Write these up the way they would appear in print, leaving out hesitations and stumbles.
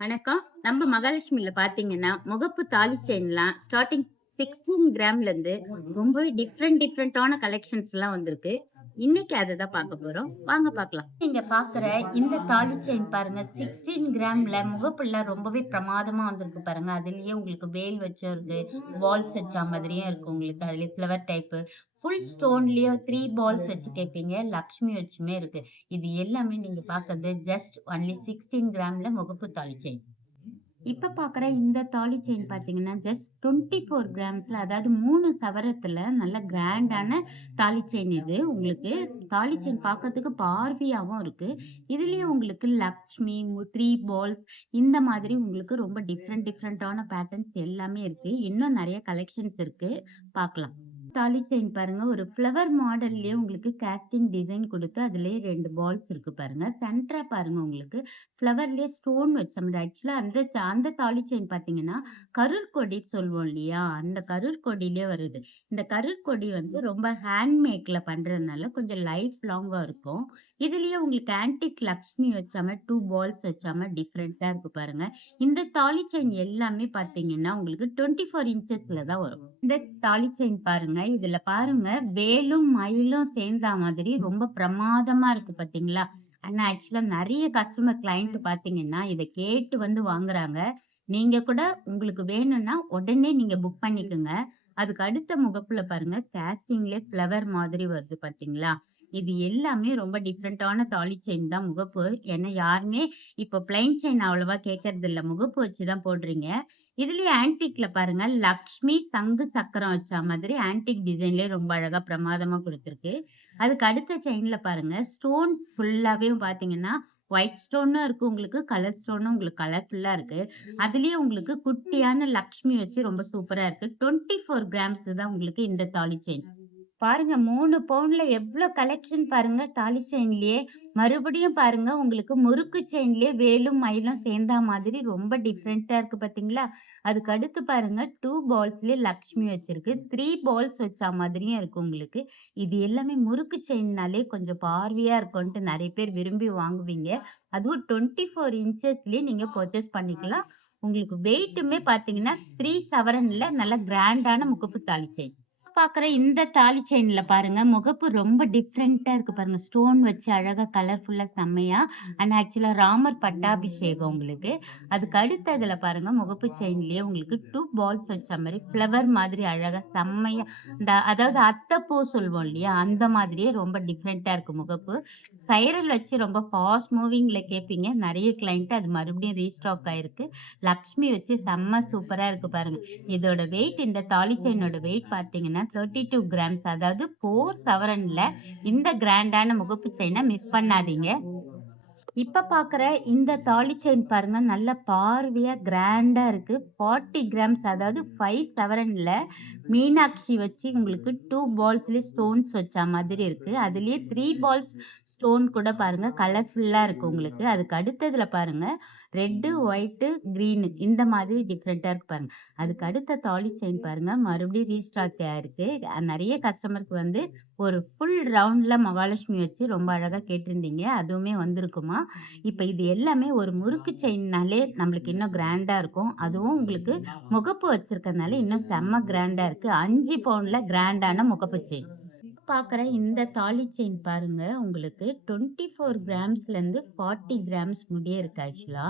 வணக்கம். நம்ம மகாலட்சுமில பார்த்தீங்கன்னா, முகப்பு தாலி செயின்லாம் ஸ்டார்ட்டிங் 16 கிராம்ல இருந்து ரொம்பவே டிஃபரெண்டான கலெக்ஷன்ஸ்லாம் வந்திருக்கு. இன்னைக்கு அததான் பார்க்க போறோம். வாங்க பார்க்கலாம். நீங்க பார்க்குற இந்த தாலி செயின் பாருங்க 16 கிராம்ல முகப்புலாம் ரொம்பவே பிரமாதமா வந்திருக்கு பாருங்க. அதிலேயே உங்களுக்கு வேல் வச்சும் இருக்கு, பால்ஸ் வச்ச மாதிரியும் இருக்கு உங்களுக்கு. அதிலேயே ஃப்ளவர் டைப்பு, ஃபுல் ஸ்டோன்லயே 3 பால்ஸ் வச்சு கேட்பீங்க. லக்ஷ்மி வச்சுமே இருக்கு. இது எல்லாமே நீங்க பார்க்கறது ஜஸ்ட் ஒன்லி 16 கிராம்ல முகப்பு தாலி செயின். இப்ப பாக்குற இந்த தாலி செயின் பாத்தீங்கன்னா, ஜஸ்ட் 24 கிராம்ஸ்ல அதாவது 3 சவரத்துல நல்ல கிராண்டான தாலி செயின் இது. உங்களுக்கு தாலி செயின் பாக்கறதுக்கு பார்வையாவும் இருக்கு. இதுலயே உங்களுக்கு லக்ஷ்மி, 3 பால்ஸ் இந்த மாதிரி உங்களுக்கு ரொம்ப டிஃபரெண்டான பேட்டர்ன்ஸ் எல்லாமே இருக்கு. இன்னும் நெறைய கலெக்ஷன்ஸ் இருக்கு. பார்க்கலாம். தாலி செயின் பாருங்க. ஒரு ஃப்ளவர் மாடல்லயே உங்களுக்கு காஸ்டிங் டிசைன் குடுத்து, அதிலேயே 2 பால்ஸ் இருக்கு பாருங்க. சென்டரா பாருங்க உங்களுக்கு ஃப்ளவர்லயே ஸ்டோன் வச்ச மாரி. ஆக்சுவலா அந்த தாலி செயின் பார்த்தீங்கன்னா, கருர் கொடி சொல்வோம் இல்லையா? அந்த கருர் கொடியிலயே வருது. இந்த கருர் கொடி வந்து ரொம்ப ஹேண்ட்மேட்ல பண்றதுனால கொஞ்சம் லைஃப் லாங்கா இருக்கும். இதுலயே உங்களுக்கு ஆன்டிக் லக்ஷ்மி வச்ச மாரி 2 பால்ஸ் வச்ச மாரி டிஃபரெண்ட்டா இருக்கு பாருங்க. இந்த தாலி செயின் எல்லாமே பார்த்தீங்கன்னா, உங்களுக்கு 24 இன்ச்சஸ்ல தான் வரும். இந்த தாலி செயின் பாருங்க. இதுல பாருங்க வேலும், மயிலும் சேர்ந்தா மாதிரி ரொம்ப பிரமாதமா இருக்கு பார்த்தீங்களா? ஆனா ஆக்சுவலா நெறைய கஸ்டமர் கிளையன்ட் பார்த்தீங்கன்னா, இத கேட்டு வந்து வாங்குறாங்க. நீங்க கூட உங்களுக்கு வேணும்னா உடனே நீங்க புக் பண்ணிக்கங்க. அதுக்கு அடுத்த முகப்புல பாருங்க காஸ்டிங்லயே ஃப்ளவர் மாதிரி வருது பார்த்தீங்களா? இது எல்லாமே ரொம்ப டிஃபரெண்டான தாலி செயின் தான் முகப்பு. ஏன்னா யாருமே இப்போ பிளைன் செயின் அவ்வளவா கேட்கறதில்ல. முகப்பு வச்சு தான் போடுறீங்க. இதுலயே ஆன்டிக்ல பாருங்க லக்ஷ்மி, சங்கு, சக்கரம் வச்ச மாதிரி ஆன்டிக் டிசைன்லயே ரொம்ப அழகா பிரமாதமா குடுத்திருக்கு. அதுக்கு அடுத்த செயின்ல பாருங்க ஸ்டோன்ஸ் ஃபுல்லாவே பார்த்தீங்கன்னா, ஒயிட் ஸ்டோனும் இருக்கு உங்களுக்கு. கலர் ஸ்டோனும் உங்களுக்கு கலர்ஃபுல்லா இருக்கு. அதுலயே உங்களுக்கு குட்டியான லக்ஷ்மி வச்சு ரொம்ப சூப்பரா இருக்கு. 24 கிராம்ஸ் தான் உங்களுக்கு இந்த தாலி செயின். பாருங்க 3 பவுன்ல எவ்ளோ கலெக்ஷன் பாருங்க தாலி செயின்லயே. மறுபடியும் பாருங்க உங்களுக்கு முறுக்கு செயின்லயே வேலும், மயிலும் சேர்ந்தா மாதிரி ரொம்ப டிஃபரெண்ட்டா இருக்கு பார்த்தீங்களா? அதுக்கு அடுத்து பாருங்க 2 பால்ஸ்லயே லக்ஷ்மி வச்சிருக்கு. 3 பால்ஸ் வச்ச மாதிரியும் இருக்கு உங்களுக்கு. இது எல்லாமே முறுக்கு செயின்னாலே கொஞ்சம் பார்வையா இருக்குன்ட்டு நெறைய பேர் விரும்பி வாங்குவீங்க. அதுவும் 24 இன்ச்சஸ்லயே நீங்க பர்ச்சேஸ் பண்ணிக்கலாம். உங்களுக்கு வெயிட்டுமே பார்த்தீங்கன்னா 3 சவரன்ல நல்ல கிராண்டான முகப்பு தாலி செயின். பாக்குற இந்த தாலி செயின்ல பாருங்க முகப்பு ரொம்ப டிஃப்ரெண்டா இருக்கு பாருங்க. ஸ்டோன் வச்சு அழகா கலர்ஃபுல்லா செம்மையா. அண்ட் ஆக்சுவலா ராமர் பட்டாபிஷேகம் உங்களுக்கு. அதுக்கு அடுத்ததுல பாருங்க முகப்பு செயின்லயே உங்களுக்கு 2 பால்ஸ் வச்ச மாரி ஃப்ளவர் மாதிரி அழகா செம்மையா அதாவது அத்தப்பூ சொல்வோம் இல்லையா? அந்த மாதிரியே ரொம்ப டிஃப்ரெண்டா இருக்கு முகப்பு. ஸ்பைரல் வச்சு ரொம்ப ஃபாஸ்ட் மூவிங்ல கேட்பீங்க. நெறைய கிளையன்ட் அது மறுபடியும் ரீஸ்டாக் ஆயிருக்கு. லக்ஷ்மி வச்சு செம்ம சூப்பரா இருக்கு பாருங்க. இதோட வெயிட் இந்த தாலி செயினோட வெயிட் பார்த்தீங்கன்னா 32 கிராம்ஸ். அதாவது 4 சவரன்ல இந்த கிராண்டான முகப்பு செயின மிஸ் பண்ணாதீங்க. இப்ப பாக்குற இந்த தாலி செயின் பாருங்க நல்ல பார்வையா கிராண்டா இருக்கு. 40 கிராம்ஸ் அதாவது 5 சவரன்ல மீனாட்சி வச்சு உங்களுக்கு 2 பால்ஸ்லயே ஸ்டோன்ஸ் வச்ச மாதிரி இருக்கு. அதுலயே 3 பால்ஸ் ஸ்டோன் கூட பாருங்க கலர்ஃபுல்லா இருக்கு உங்களுக்கு. அதுக்கு அடுத்ததுல பாருங்க ரெட்டு, ஒயிட்டு, கிரீனு இந்த மாதிரி டிஃபரெண்ட்டா இருக்கு பாருங்க. அதுக்கு அடுத்த தாலி செயின் பாருங்க மறுபடியும் ரீஸ்டாக் ஆயிருக்கு. நெறைய கஸ்டமருக்கு வந்து ஒரு ஃபுல் ரவுண்ட்ல மகாலட்சுமி வச்சு ரொம்ப அழகா கேட்டிருந்தீங்க. அதுவுமே வந்திருக்குமா. இப்ப இது எல்லாமே ஒரு முறுக்கு செயின்னாலே நம்மளுக்கு இன்னும் கிராண்டா இருக்கும். அதுவும் உங்களுக்கு முகப்பு வச்சிருக்கனால இன்னும் செம்ம கிராண்டா இருக்கு. 5 பவுன்ல கிராண்டான முகப்பு செயின். பாக்குற இந்த தாலி செயின் பாருங்க உங்களுக்கு 24 கிராம்ஸ்லேருந்து 40 கிராம்ஸ் முடிய இருக்கு ஆக்சுவலா.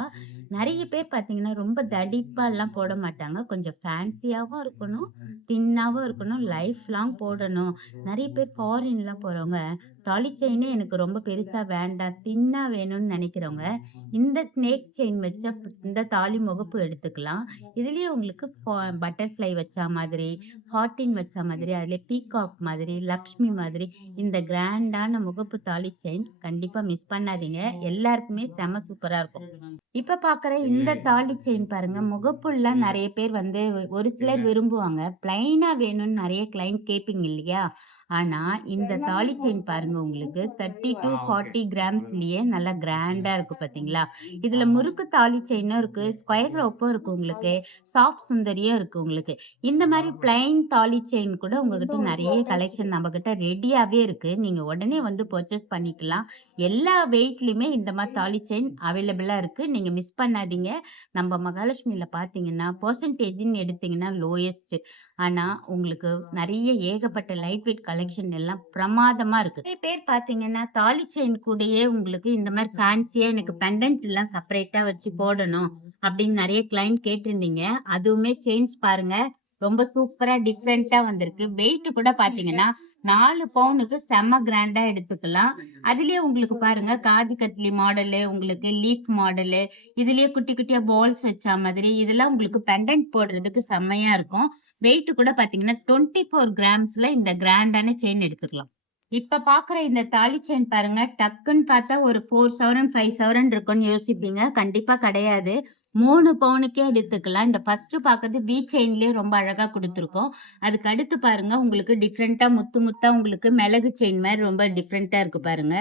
நெறைய பேர் பார்த்தீங்கன்னா, ரொம்ப தடிப்பாலாம் போட மாட்டாங்க. கொஞ்சம் ஃபேன்சியாவும் இருக்கணும், தின்னாவும் இருக்கணும், லைஃப் லாங் போடணும். நெறைய பேர் ஃபாரின்லாம் போறவங்க, தாலி செயினே எனக்கு ரொம்ப பெருசா வேண்டாம், தின்னா வேணும்னு நெனைக்கிறவங்க, இந்த ஸ்னேக் செயின் வச்ச இந்த தாலி முகப்பு எடுத்துக்கலாம். இதுலயே உங்களுக்கு பட்டர்ஃப்ளை வச்ச மாதிரி, ஹார்டின் வச்ச மாதிரி, அதிலே பீகாக் மாதிரி, லக்ஷ்மி மாதிரி இந்த கிராண்டான முகப்பு தாலி செயின் கண்டிப்பா மிஸ் பண்ணாதீங்க. எல்லாருக்குமே செம சூப்பரா இருக்கும். இப்ப பாக்குற இந்த தாலி செயின் பாருங்க. முகப்புல நெறைய பேர் வந்து ஒரு சிலர் விரும்புவாங்க. பிளைனா வேணும்னு நெறைய கிளையண்ட் கேட்பீங்க இல்லையா? ஆனா இந்த தாலி செயின் பாருங்க உங்களுக்கு 30 to 40 கிராம்ஸ்லயே நல்லா கிராண்டா இருக்கு பாத்தீங்களா? இதுல முறுக்கு தாலி செயினும் இருக்கு, ஸ்கொயர் ரோப்பும் இருக்கு உங்களுக்கு, சாஃப்ட் சுந்தரியும் இருக்கு உங்களுக்கு. இந்த மாதிரி பிளைன் தாலி செயின் கூட உங்ககிட்ட நிறைய கலெக்ஷன் நம்ம கிட்ட ரெடியாவே இருக்கு. நீங்க உடனே வந்து பர்ச்சேஸ் பண்ணிக்கலாம். எல்லா வெயிட்லயுமே இந்த மாதிரி தாலி செயின் அவைலபிளா இருக்கு. நீங்க மிஸ் பண்ணாதீங்க. நம்ம மகாலட்சுமியில பாத்தீங்கன்னா பெர்சன்டேஜ்னு எடுத்தீங்கன்னா லோயஸ்ட். ஆனா உங்களுக்கு நிறைய ஏகப்பட்ட லைட் வெயிட் கலெக்ஷன் எல்லாம் பிரமாதமா இருக்கு. நிறைய பேர் பாத்தீங்கன்னா தாலி செயின் கூடயே உங்களுக்கு இந்த மாதிரி ஃபேன்சியா எனக்கு பெண்டன்ட் எல்லாம் செப்பரேட்டா வச்சு போடணும் அப்படின்னு நிறைய கிளைண்ட் கேட்டிருந்தீங்க. அதுவுமே செயின்ஸ் பாருங்க ரொம்ப சூப்பரா டிஃப்ரெண்டா வந்திருக்கு. வெயிட் கூட பாத்தீங்கன்னா 4 பவுனுக்கு செம்ம கிராண்டா எடுத்துக்கலாம். அதுலயே உங்களுக்கு பாருங்க காது கட்லி மாடலு, உங்களுக்கு லீஃப் மாடலு, இதுலயே குட்டி குட்டியா பால்ஸ் வச்ச மாதிரி இதெல்லாம் உங்களுக்கு பெண்டன்ட் போடுறதுக்கு செம்மையா இருக்கும். வெயிட் கூட பாத்தீங்கன்னா 24 கிராம்ஸ்ல இந்த கிராண்டான செயின் எடுத்துக்கலாம். இப்ப பாக்குற இந்த தாலி செயின் பாருங்க, டக்குன்னு பார்த்தா ஒரு 4 சவரன் 5 சவரன் இருக்கும்னு யோசிப்பீங்க. கண்டிப்பா கிடையாது. 3 பவுனுக்கே எடுத்துக்கலாம். இந்த ஃபர்ஸ்ட் பாக்குறது வி செயின்லயே ரொம்ப அழகா கொடுத்துருக்கோம். அதுக்கு அடுத்து பாருங்க உங்களுக்கு டிஃப்ரெண்டா முத்து முத்தா உங்களுக்கு மிளகு செயின் மாதிரி ரொம்ப டிஃப்ரெண்டா இருக்கு பாருங்க.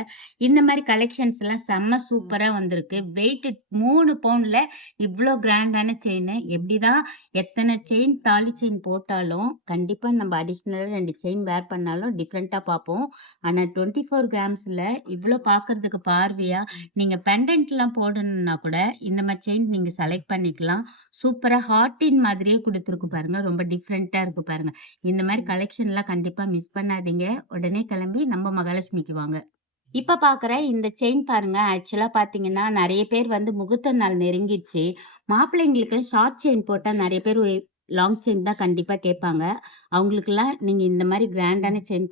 இந்த மாதிரி கலெக்ஷன்ஸ் எல்லாம் செம்ம சூப்பரா வந்திருக்கு. வெயிட் 3 பவுன்ல இவ்வளோ கிராண்டான செயின். எப்படிதான் எத்தனை செயின் தாலி செயின் போட்டாலும் கண்டிப்பா நம்ம அடிஷ்னலா 2 செயின் வேர் பண்ணாலும் டிஃப்ரெண்டா பார்ப்போம். ஆனா 24 கிராம்ஸ்ல இவ்வளவு பாக்குறதுக்கு பார்வையா நீங்க பெண்டன்ட் எல்லாம் போடணும்னா கூட இந்த மாதிரி செயின் நீங்க செலக்ட் பண்ணிக்கலாம். சூப்பரா ஹார்டின் மாதிரியே கொடுத்துருக்கு பாருங்க. ரொம்ப டிஃப்ரெண்டா இருக்கு பாருங்க. இந்த மாதிரி கலெக்ஷன் எல்லாம் கண்டிப்பா மிஸ் பண்ணாதீங்க. உடனே கிளம்பி நம்ம மகாலட்சுமிக்கு வாங்க. இப்ப பாக்குற இந்த செயின் பாருங்க, ஆக்சுவலா பாத்தீங்கன்னா நிறைய பேர் வந்து முகூர்த்த நாள் நெருங்கிடுச்சு. மாப்பிள்ளைங்களுக்கு ஷார்ட் செயின் போட்டா நிறைய பேர் லாங் செயின் தான் கண்டிப்பா கேட்பாங்க. அவங்களுக்கெல்லாம் நீங்க இந்த மாதிரி கிராண்டான செயின்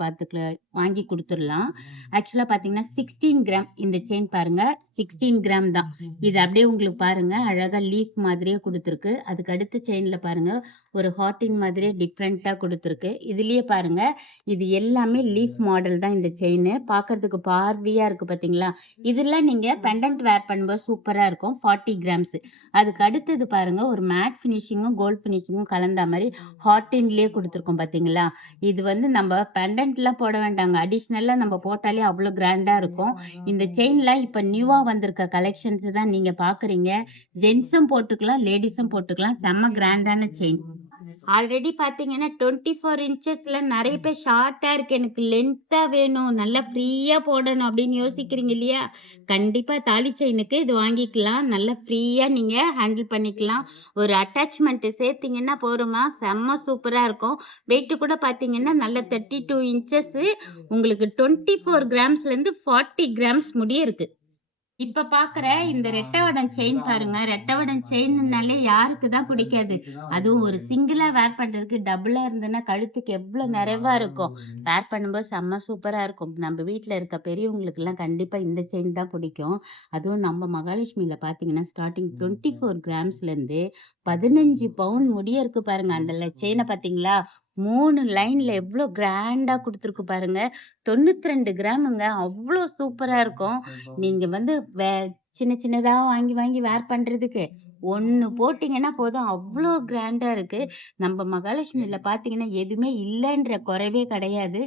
வாங்கி கொடுத்துடலாம். ஆக்சுவலா பாத்தீங்கன்னா 16 கிராம் இந்த செயின் பாருங்க. 16 கிராம் தான். இது அப்படியே உங்களுக்கு பாருங்க அழகா லீஃப் மாதிரியே கொடுத்துருக்கு. அதுக்கு அடுத்த செயின்ல பாருங்க ஒரு ஹார்டின் மாதிரியே டிஃப்ரெண்டா கொடுத்துருக்கு. இதுலயே பாருங்க இது எல்லாமே லீஃப் மாடல் தான். இந்த செயின் பாக்குறதுக்கு பார்வையா இருக்கு பாத்தீங்களா? இதெல்லாம் நீங்க பெண்டன்ட் வேர் பண்ணும்போது சூப்பரா இருக்கும். 40 கிராம்ஸ். அதுக்கு அடுத்தது பாருங்க ஒரு மேட் பினிஷிங்கும் கோல்ட் பினிஷிங்கும் கலந்த மாதிரி ஹார்டின்லயே கொடுத்துருக்கோம் பாத்தீங்களா? இது வந்து நம்ம பெண்டன்ட் எல்லாம் போட வேண்டாங்க. அடிஷ்னலா நம்ம போட்டாலே அவ்வளவு கிராண்டா இருக்கும். இந்த செயின்ல இப்ப நியூவா வந்திருக்க கலெக்ஷன்ஸ் தான் நீங்க பாக்குறீங்க. ஜென்ஸும் போட்டுக்கலாம், லேடிஸும் போட்டுக்கலாம். செம்ம கிராண்டான செயின். ஆல்ரெடி பாத்தீங்கன்னா 24 இன்ச்சஸ்ல நிறைய பேர் ஷார்ட்டா இருக்கு, எனக்கு லென்த்தா வேணும், நல்லா ஃப்ரீயா போடணும் அப்படின்னு யோசிக்கிறீங்க இல்லையா? கண்டிப்பா தாலி செயினுக்கு இது வாங்கிக்கலாம். நல்லா ஃப்ரீயா நீங்க ஹேண்டில் பண்ணிக்கலாம். ஒரு அட்டாச்மெண்ட் சேர்த்தீங்கன்னா போருமா, செம்ம சூப்பரா இருக்கும். வெயிட் கூட பாத்தீங்கன்னா நல்ல 32 இன்ச்சஸ். உங்களுக்கு 24 கிராம்ஸ்ல இருந்து 40 கிராம்ஸ் முடிய இருக்கு. இப்ப பாக்குற இந்த ரெட்டவடம் செயின் பாருங்க. ரெட்டவடம் செயின்னாலே யாருக்கு தான் பிடிக்காது? அதுவும் ஒரு சிங்கிளா வேர் பண்றதுக்கு டபுளா இருந்ததுன்னா கழுத்துக்கு எவ்வளவு நிறைவா இருக்கும். வேர் பண்ணும்போது செம்ம சூப்பரா இருக்கும். நம்ம வீட்டுல இருக்க பெரியவங்களுக்கு எல்லாம் கண்டிப்பா இந்த செயின் தான் பிடிக்கும். அதுவும் நம்ம மகாலட்சுமியில பாத்தீங்கன்னா ஸ்டார்டிங் 24 கிராம்ஸ்ல இருந்து 15 பவுன் முடிய இருக்கு பாருங்க. அந்த செயினை பாத்தீங்களா? 3 லைன்ல எவ்வளவு கிராண்டா கொடுத்துருக்கு பாருங்க. 92 கிராமுங்க. அவ்வளவு சூப்பரா இருக்கும். நீங்க வந்து சின்ன சின்னதா வாங்கி வாங்கி வேர் பண்றதுக்கு ஒண்ணு போட்டீங்கன்னா போதும், அவ்வளோ கிராண்டா இருக்கு. நம்ம மகாலட்சுமியில பாத்தீங்கன்னா எதுவுமே இல்லைன்ற குறைவே கிடையாது.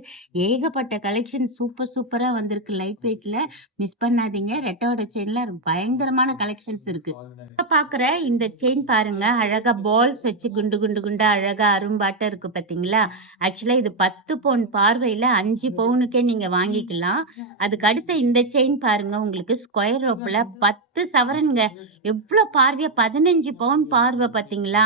ஏகப்பட்ட கலெக்ஷன் சூப்பர் சூப்பரா வந்திருக்கு லைட் வெயிட்ல. மிஸ் பண்ணாதீங்க. ரெட்டோட செயின்ல பயங்கரமான கலெக்ஷன்ஸ் இருக்கு. இப்ப பாக்குற இந்த செயின் பாருங்க, அழகா பால்ஸ் வச்சு குண்டு குண்டு குண்டா அழகா அரும்பாட்டம் இருக்கு பாத்தீங்களா? ஆக்சுவலா இது 10 பவுன் பார்வையில 5 பவுனுக்கே நீங்க வாங்கிக்கலாம். அதுக்கு அடுத்த இந்த செயின் பாருங்க, உங்களுக்கு ஸ்கொயர் ரோப்ல 10 சவரன்ங்க. எவ்வளவு பார்வையா 15 பவுன் பார்வை பாத்தீங்களா?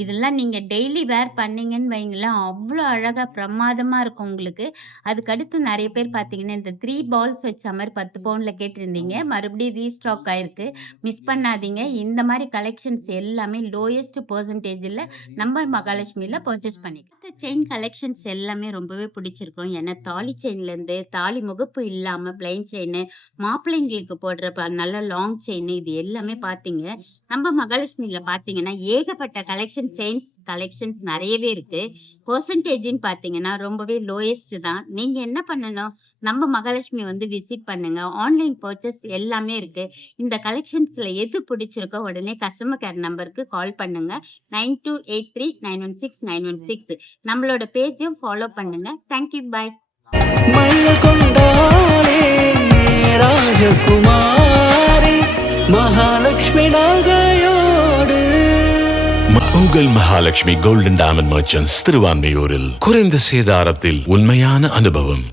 இதெல்லாம் நீங்க டெய்லி வேர் பண்ணீங்கன்னு வைங்களேன், அவ்வளவு அழகா பிரமாதமா இருக்கும் உங்களுக்கு. அதுக்கு அடுத்து நிறைய பேர் பாத்தீங்கன்னா இந்த 3 பால்ஸ் வச்ச மாதிரி 10 பவுன்ல கேட்டிருந்தீங்க. மறுபடியும் ரீஸ்டாக் ஆயிருக்கு. மிஸ் பண்ணாதீங்க. இந்த மாதிரி கலெக்ஷன்ஸ் எல்லாமே லோயஸ்ட் பெர்சன்டேஜ்ல நம்ம மகாலட்சுமியில பர்ச்சேஸ் பண்ணிக்கலாம். செயின் கலெக்ஷன்ஸ் எல்லாமே ரொம்பவே பிடிச்சிருக்கும். ஏன்னா தாலி செயின்ல இருந்து தாலி முகப்பு இல்லாம பிளைன் செயின், மாப்பிள்ளைங்களுக்கு போடுற நல்ல லாங் செயின், இது எல்லாமே பாத்தீங்க. நம்ம மகாலட்சுமியில பாத்தீங்கன்னா ஏகப்பட்ட செயின்ஸ் கலெக்ஷன்ஸ் நிறையவே இருக்கு. பெர்சன்டேஜ்னு பாத்தீங்கன்னா ரொம்பவே லோயஸ்ட் தான். நீங்க என்ன பண்ணணும், நம்ம மகாலட்சுமி வந்து விசிட் பண்ணுங்க. ஆன்லைன் பர்ச்சேஸ் எல்லாமே இருக்கு. இந்த கலெக்ஷன்ஸ்ல எது பிடிச்சிருக்கோ உடனே கஸ்டமர் கேர் நம்பருக்கு கால் பண்ணுங்க. 9283916916. நம்மளோட பேஜும் ஃபாலோ பண்ணுங்க. தேங்க்யூ. பாய். மையல் கொண்டாளே ராஜகுமாரி மகாலட்சுமி நகையோடு. உங்கள் மகாலட்சுமி கோல்டன் டைமண்ட் மர்ச்சன்ட்ஸ் திருவான்மையூரில் குறைந்த சேதாரத்தில் உண்மையான அனுபவம்.